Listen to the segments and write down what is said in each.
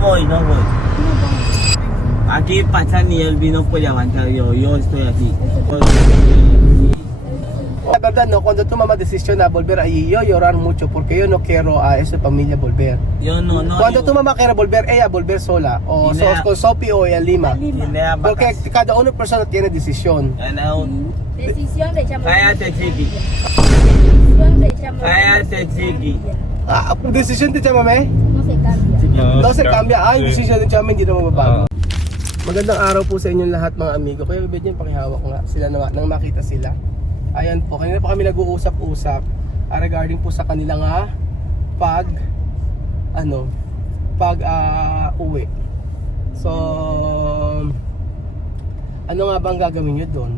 voy, no voy. Aquí pasa ni el vino puede aguantar yo estoy aquí. La verdad, no, cuando toma decisión a volver ahí, yo llorar mucho porque yo no quiero a esa familia volver. Yo no, Cuando yo- tu mamá quiere volver, ella volver sola, o Lina. con Sophie o en Lima. Lina, Porque vacas. cada una persona tiene decisión. Ano, Decisión de chamamé. cállate chiqui, Decisión de chamamé. cállate chiqui. Decision de chamame? No se cambia. No se cambia. Ay, decision de chamame, hindi na mababago. Ah. Magandang araw po sa inyong lahat mga amigo. Kaya bibig niyo pakihawak ko nga sila nang makita sila. Ayan po, kanina po kami nag-uusap-usap regarding po sa kanilang uwi. So, ano nga bang gagawin nyo doon?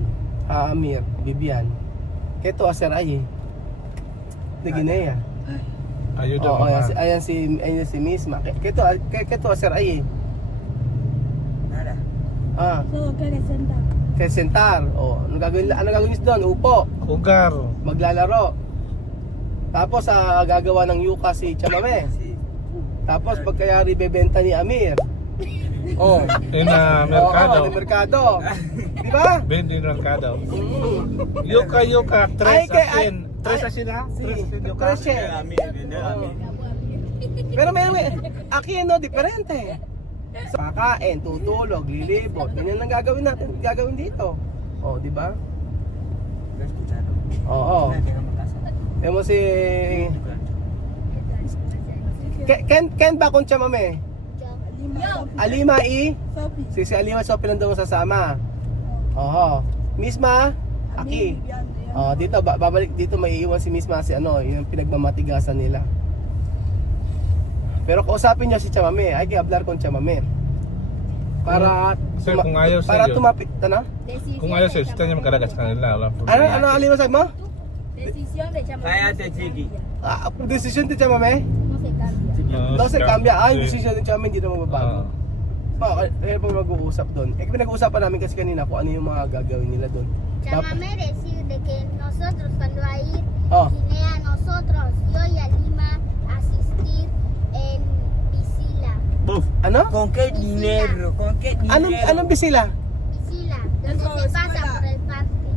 Amir, Bibian. Keto Aser ay de Guinea. Ayuda Oo, mga. ayan si Misma. Keto Aser ay Nada. Solo quiere sentar. kay sentar. Ano gagawin nyo doon? Upo. Ugar. Maglalaro. Tapos gagawa ng yuka si Chamame. Tapos pagkayari bebenta ni Amir. Oh. Merkado. Oo, merkado. Di ba? Bendi merkado. Mm. Yuka, Ay, tres asin. Tres asin ha? Tres asin yuka. Tres siya. Kami. Pero may aki diferente. Kakain, tutulog, lilibot. Ganyan lang gagawin dito. Di ba? Oo. Kaya mo si Ken ba kung Chamame? Alima si Alima Sophie nandun sasama. Oo. Misma, Aki. Dito babalik dito maiiwan si Misma si yung pinagmamatigasan nila. Pero kausapin niya si Chamame, ay hablar con Chamame. Para Sir, kung ayaw para sa'yo. tumapit, Kung ayaw sa'yo, sita niya magkalaga sa kanila. Wala problema. Ano Alima sabi mo? Decisión de chamamé. Cállate chiqui. Decision ni Chamame? No se cambia. No se cambia. Sí. Decision ni Chamame hindi na mababago. Kaya pag mag-uusap doon. Pinag-uusapan namin kasi kanina kung ano yung mga gagawin nila doon. Chamamé decir de que nosotros cuando va a ir Oh. Guinea, nosotros, yo y a Lima, asistir en Visila. Buf. Ano? ¿Con qué dinero? ¿Con qué dinero? Anong bisila? Visila, donde Eso se es pasa escuela. por el parque.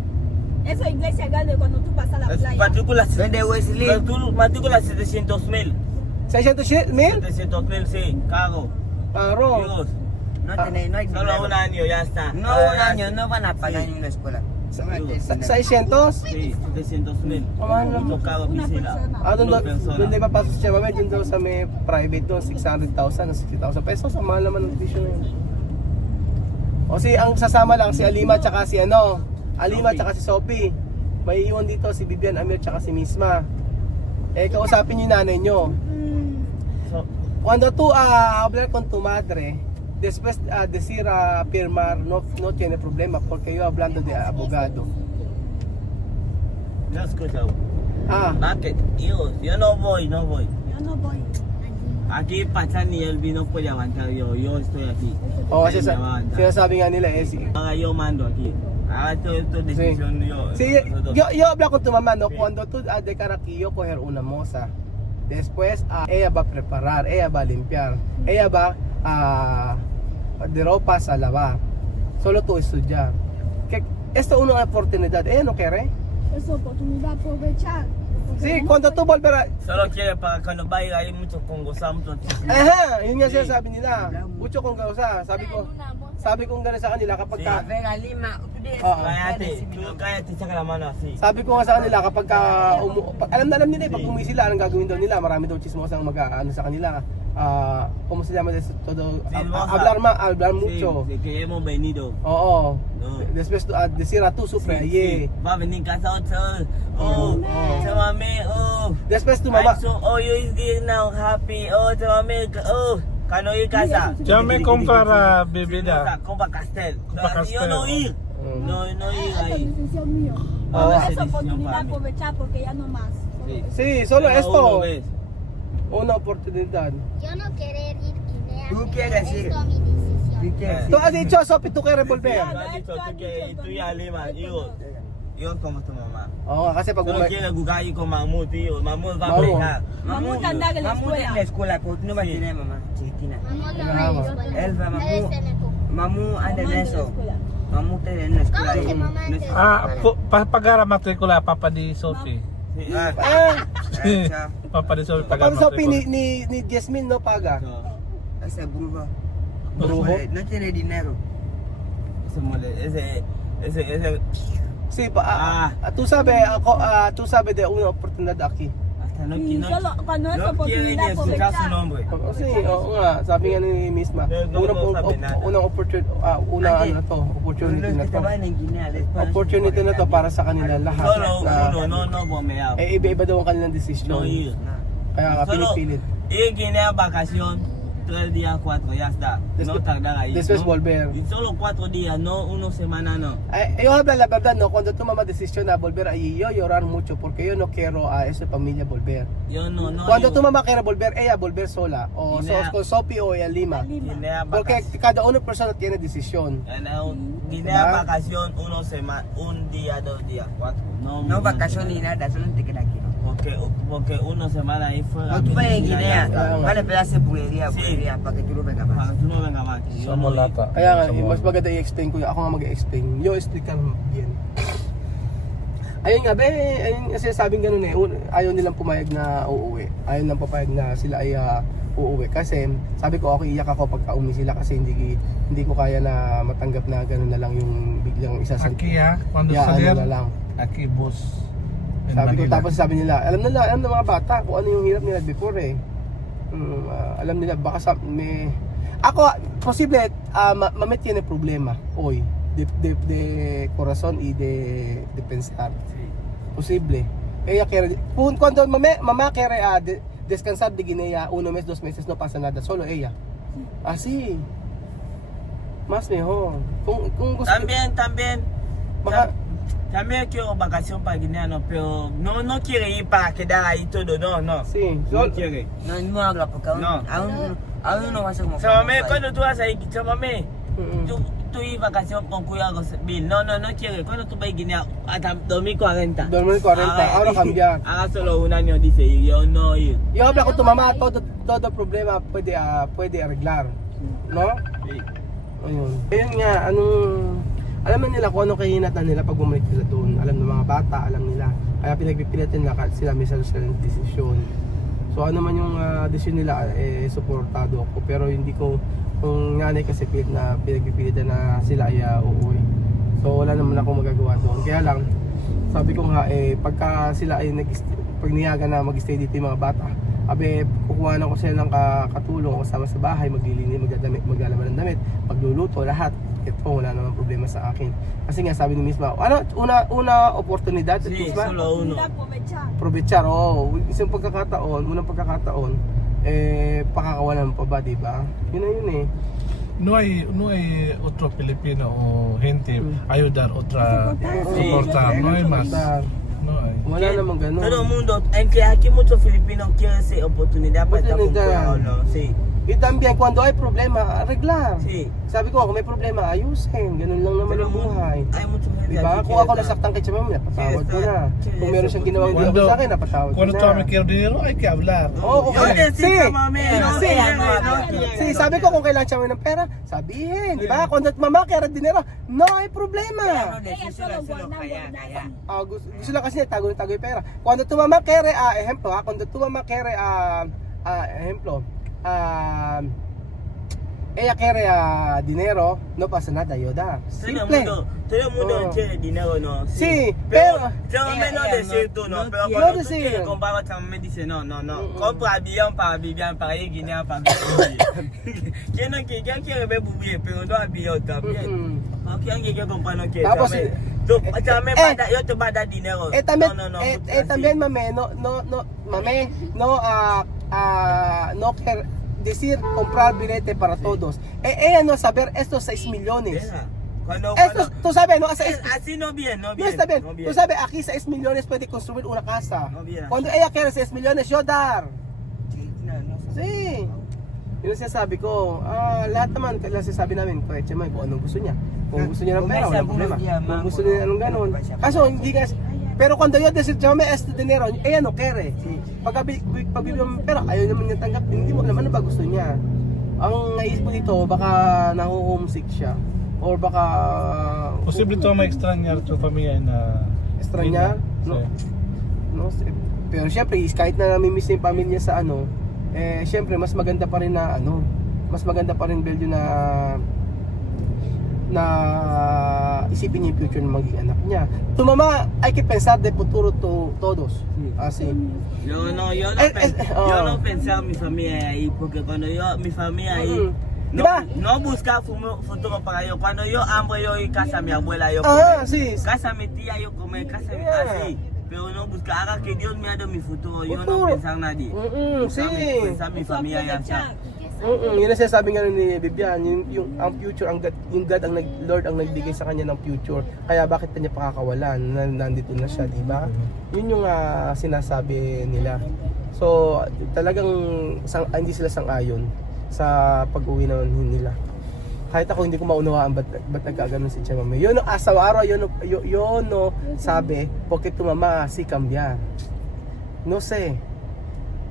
Eso iglesia grande cuando tú pasas a la playa. Matrícula. ¿Dónde Wesley? Matrícula 700,000. 600,000? 700,000 sí, cago. Paro. Dios. No tenéis, no hay Solo dinero. un año, ya está. No, un año, no van a pagar ni la escuela. Solamente es dinero. 600? Sí, 700,000. Kamahal lang. Mucho cago Una pisila. persona. Doon na ipapasok si Chamame, doon daw sa may private doon, 600,000 o 60,000 pesos. Ang mahal naman ng tuition na yun. Ang sasama lang si Alima tsaka si Alima tsaka si Sophie. May iwan dito si Bibian, Amir tsaka si Misma. Kausapin niyo yung nanay niyo. So, Cuando tú hablar con tu madre, después decir firmar, no tiene problema porque yo hablando de abogado. no escucha. Market, yo no voy. Yo no voy. Aquí pasa ni el vino puede aguantar yo estoy aquí. Kasi Nadie me va a aguantar. sinasabi nga nila Ahora yo mando aquí. Haga todo esto decisión yo. Sí, nosotros. yo hablo con tu mamá, ¿no? Cuando tú declaras que yo coger una moza, después ella va a preparar, ella va a limpiar, ella va de ropas a lavar. Solo tú estudiar. Esto es una oportunidad, ella no quiere. Es oportunidad aprovechar. Sí, cuando tú volverás. Solo quiere para cuando vaya hay mucho con gozar, mucho chisme. Aha, yun nga sinasabi nila. Mucho kong kausa. Sabi ko gano'n sa kanila kapag A ver, a Lima, ustedes Cállate, pueden tú cállate, saca la mano así. Sabi ko nga sa kanila kapag alam na nila pag umuwi sila anong gagawin daw nila, marami daw chismosang sa kanila. ¿Cómo se llama eso todo? Hablar mucho. Sí, de que hemos venido. Oo. No. Después decir a tú sufre Sí, va a venir casa otro. Se mami, Después tu mamá. you is getting now happy. Se mami, cano ir casa. Ya me compra bebida. Compra Castel. Compra Castel. Yo no ir. Mm. No ir Es ahí. decisión mío. Ah, Es oportunidad aprovechar porque ya no más. Sí. Sí, solo Uno esto. ves. Una oportunidad. Yo no querer ir Guinea, ¿Tú pero quieres ir? esto mi decisión. ¿Qué quieres? Tú has dicho, Sophie, tú quieres volver. Tú has dicho tú que tú y a Lima. Yo como tu mamá. Oo, kasi pag Solo quiere gugai con Mahmoud, tío. Mahmoud va a Mahmoud. pegar. Mahmoud anda en la Mahmoud en la escuela. escuela, porque no va a Sí. tener mamá, chiquitina. Mamá no Bravo. va a ir a la escuela. Él va, mamá. Él está en el coco. Mamú anda en Mamá anda en la eso. escuela. Mamú está en la escuela. ¿Cómo que ahí. mamá No está es- en la escuela? Pagara matrikula, papa di Sophie. Sí, ah. Ah, Chao. Papa di Sophie pagara paano sa matrikula. ni Jasmine, no, paga? Ese brujo. Brujo? No tiene dinero. Ese. Sí, tú sabes, tú sabes de una oportunidad aquí. Hasta no, Y no, solo cuando es no quiere ni oportunidad escuchar su aprovechar. nombre. Sí, oo nga, sabi nga ni misma. No sabi nada. Unang opportunity, opportunity na Uno es que to. estaban en Guinea, después- Opportunity na to para sa kanila lahat. Solo Na- uno, no bromeaba. iba-iba daw ang kanilang No desisyon. ir. No. Kaya nga Solo pinipilit. ir Guinea vacación, 3 días, 4, ya está. No tardar ahí. Después ¿no? volver. Y solo 4 días, no 1 semana, no. Yo hablo la verdad, no, cuando toma decisión a volver ahí, yo llorar mucho porque yo no quiero a esa familia volver. Yo no. Cuando yo- tu mamá quiere volver, ella volver sola. O Guinea. con Sophie o ella Lima. Lima. Guinea Porque vacación. cada una persona tiene decisión. Guinea ¿Verdad? vacación, 1 semana, 1 día, 2 días, 4. No vacación ni nada, solo te quedas aquí. ¿no? Porque 1 semana ahí fuera. No, tú vas en Guinea, ya. vale, pero hace bulería, Sí. bulería, para que tú no vengas Para más. tú no venga más. que yo Sa no ir. Molata. Kaya nga, Sa mas Molata. maganda i-explain ko. Ako nga mag-explain. Yo, explican bien. Ayun nga, ayun kasi sabing ganun eh. Ayaw nilang pumayag na uuwi. Ayaw nilang papayag na sila ay uuwi. Kasi sabi ko, ako iyak ako pagka umi sila kasi hindi ko kaya na matanggap na ganun na lang yung biglang Aquí ya, cuando ano salir, na lang. aquí bus. En Sabi ko, Manila. tapos sabi nila, alam ng mga bata kung ano yung hirap nila before eh. Alam nila, baka may... Ako, posible, mamit yan yung problema. Hoy, de corazón y de pensar. Posible. Ella quiere, cuando mamá quiere descansar de Guinea 1 mes, 2 meses, no pasa nada, solo ella. Así. Más mejor. Kung gusto... También. Baka, También quiero vacación para Guinea, no, pero no quiere ir para quedar ahí todo, no. sí. No quiere. No habla porque aún No. aún no va a ser como Samame, famoso ahí. cuando tú vas ahí, Samame, Mm-mm. tú ir vacación con cuidado, Bill. No quiere. Cuando tú vas a Guinea, hasta 2040. 2040, ahora cambiar. Haga solo un año, dice, y yo no ir. Yo habla con tu mamá, todo problema puede arreglar. No? Sí. Ayun. Ayun nga, alam na nila kung anong kahinatan nila pag bumalik sila doon. Alam ng mga bata, alam nila. Kaya pinagpipilitin nila sila may sarili desisyon. So ano man yung desisyon nila, suportado ako. Pero hindi ko, kung nanay kasi pilit na pinagpipilitan na sila ay uuwi. So wala naman ako magagawa doon. Kaya lang, sabi ko nga, pagka sila ay pag niyaga na mag-stay dito yung mga bata, kukuha na ko sila ng katulong kasama sa bahay, maglilinis, maglalaban ng damit, magluluto, lahat. Ito, wala namang problema sa akin. Kasi nga sabi ni misma, una oportunidad, Sí, misma, solo uno. Oportunidad aprovechar. aprovechar, isang pagkakataon, unang pagkakataon, pakakawalan pa ba, di ba? Yun na yun eh. No hay otro filipino o gente ayudar otra Sí. soportar, no hay más. Basta, No hay. wala namang ganun. Todo el mundo, aunque aquí muchos filipinos quieren esa oportunidad para estar con Oportunidad. cuidado, no. Sí, Y también, cuando hay problema, arreglar. sí. Sabi ko, kung may problema, ayusin. Ganun lang naman Pero ang buhay. hay mucha gente Diba? aquí Kung quiere ako estar. nasaktan kay Chamam, napatawad ko na. Sí, Kung meron siyang ginawang di Cuando, ako sa akin, napatawad ko cuando na. tú me quieres dinero hay que hablar. Oo, Yo okay. necesito, mami, no Sí. quiere, no Sí, quiere. sabi ko kung kailangan siya ng pera, sabihin, di ba? Kung mama kaya dinero, no hay problema. Ella solo guardando. Gusto lang kasi niya tago-tago yung pera. Cuando tu mamá quiere, ejemplo, cuando tu mamá quiere, ejemplo, ella quiere dinero, no pasa nada, yo da. Simple. Todo el mundo quiere dinero, no. Sí, pero- Chamame no ella decir no- tú, no. no Pero quiere. cuando No tú decir. quieres comprar, Chamame dice, no. Compra avión para Vivian, para ir a Guinea, para vivir. ¿Quién quiere ver vivir? Pero no avión también. Mm-mm. ¿Quién quiere comprar no quiere? Tapos, Chamame. Tú, Chamame, yo te voy a dar dinero. También, No, también, mame, no quiere decir comprar billete para todos. Ella no saber estos 6 millones. Cuando, Estos, tú sabes, no, así no bien, no no bien. está bien. no Tú sabes, aquí 6 millones puede construir una casa. No bien. Cuando ella quiere 6 millones, yo dar. No, Sí. Yun ang sinasabi ko. Lahat naman, kailan sinasabi namin, kaya kung anong gusto niya. Kung gusto niya ng pera, walang problema. Kung gusto niya ng ganon. Kaso, hindi Pero cuando yo decir chame este dinero, ella no quiere. Sí. Pagbibigyan pero ayaw naman niya tanggap. Hindi mo alam ano ba gusto niya. Ang naisip ko dito, baka naho-homesick siya. Or baka Posible to ma-extrañar to pamilya na extrañar. No. No, pero syempre, kahit na nami-miss niya yung pamilya sa ano, syempre mas maganda pa rin na ano, mas maganda pa rin Beldio na isipin niya yung future ng magiging anak niya. Tu mamá, hay que pensar de futuro todos. Así. Yo no pensaba mi familia ahí, porque cuando mi familia ahí, Diba? no buscaba futuro para yo. Cuando yo hambre, yo ir casa a mi abuela, yo Ah, comer. sí. Casa a mi tía, yo comer. Casa a mi así. Pero no buscaba que Dios me ha dado mi futuro. Yo no Futuro. pensaba en nadie. Sí. Pensaba en mi familia ya está. Yun ang sinasabi nga ni Bibian, yung ang future, yung God, Lord ang nagbigay sa kanya ng future. Kaya bakit pa niya pakakawalan? Nandito na siya, di ba? Yun yung sinasabi nila. So, talagang hindi sila sang-ayon sa pag-uwi naman nila. Kahit ako hindi ko maunawaan ba't nagkaganon si Tia Mami. Yun sa araw, yun sabi, porque tu mamá si cambiar. No sé.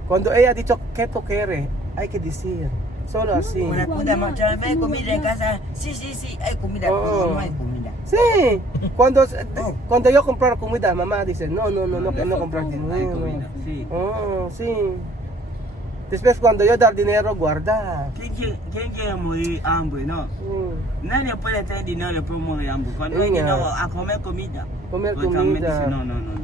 Cuando ella ha dicho que tú quieres, hay que decir. Solo así. Una puta macho, ¿hay comida en casa? Sí, hay comida, pero no hay comida. Sí. Cuando yo comprar comida, mamá dice, no comprar Hay dinero. comida, sí. Oh, sí. Después cuando yo dar dinero, guarda. ¿Quién quiere morir hambre? No. Nadie puede tener dinero y después morir hambre. Cuando hay Yun nga. dinero, a comer comida. Comer Porque también comida. dice, no.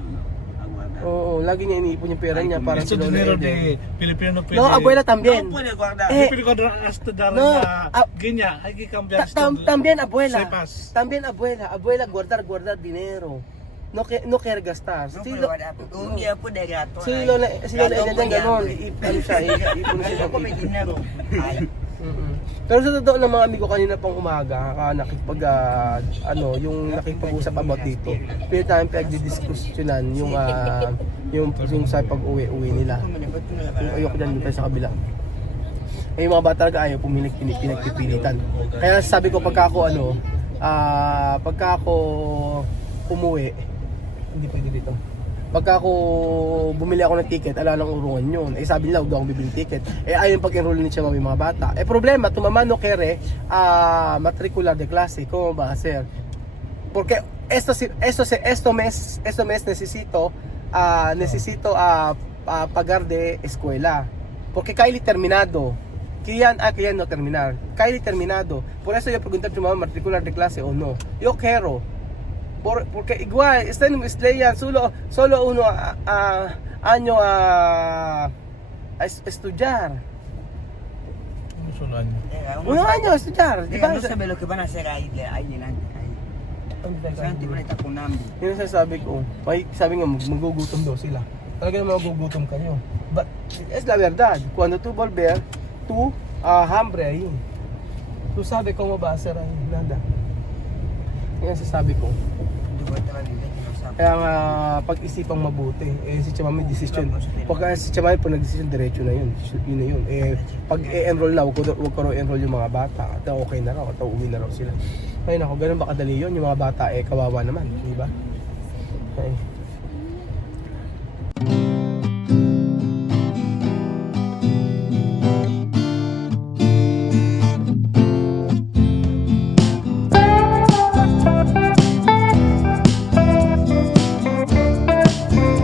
Aguardar. Oo, lagi niya iniipon yung pera Ay, niya para Ito sa Lola dinero Eden. de Pilipino pwede. No, abuela también. No puede guardar. Eh, Pilipino ko hasta dara No, na ginya, hay que cambiar También abuela. Sepas. También abuela guardar dinero. No quiere gastar. No Sí, puede guardar, porque un día puede gato. Si Lola Eden din gano'n, iipon siya, iipon siya. Yo come dinero. Ay, Pero sa totoo ng mga amigo kanina pang umaga, yung nakipag-usap about dito. Pero tayong pinagdidiskusyonan yung sa pag-uwi nila. Yung ayoko dyan dito sa kabila. Yung mga bata talaga ayaw pinagpipilitan. Kaya sabi ko pagka ako umuwi, hindi pwede dito. Pagka ako bumili ako ng ticket, ala ng urungan yun. Sabi nila, huwag akong bibili ticket. Ayaw pag-enroll ni Tia Mami mga bata. Problema, tu mamá no quiere matricular de clase. ¿Cómo va a hacer? Porque esto mes necesito pagar de escuela. Porque Kylie terminado. Querían no terminar. Kylie terminado. Por eso yo pregunté a tu mamá matricular de clase o no. Yo quiero. Porque igual están estudian solo uno año a estudiar. Solo año. Un año a estudiar, di ba? no sabe lo que van a hacer ahí delante. Solamente van a estar con hambre. Yun ang sabi ko. Sabi nga magugutom daw sila. Talaga naman magugutom kayo. But es la verdad. Cuando tú volver, tú hambre ahí. Tú sabe cómo va a ser ahí, nada. Yan ang sasabi ko. Kaya nga pag-isipang mabuti. Si Tia Mami decision. Pag si Tia Mami po nag-decision, diretso na yun. Yun na yun. Pag enroll na, huwag ko raw enroll yung mga bata. At okay na raw. At uwi na raw sila. Ayun ako, ganun ba kadali yun? Yung mga bata kawawa naman. Diba? Okay.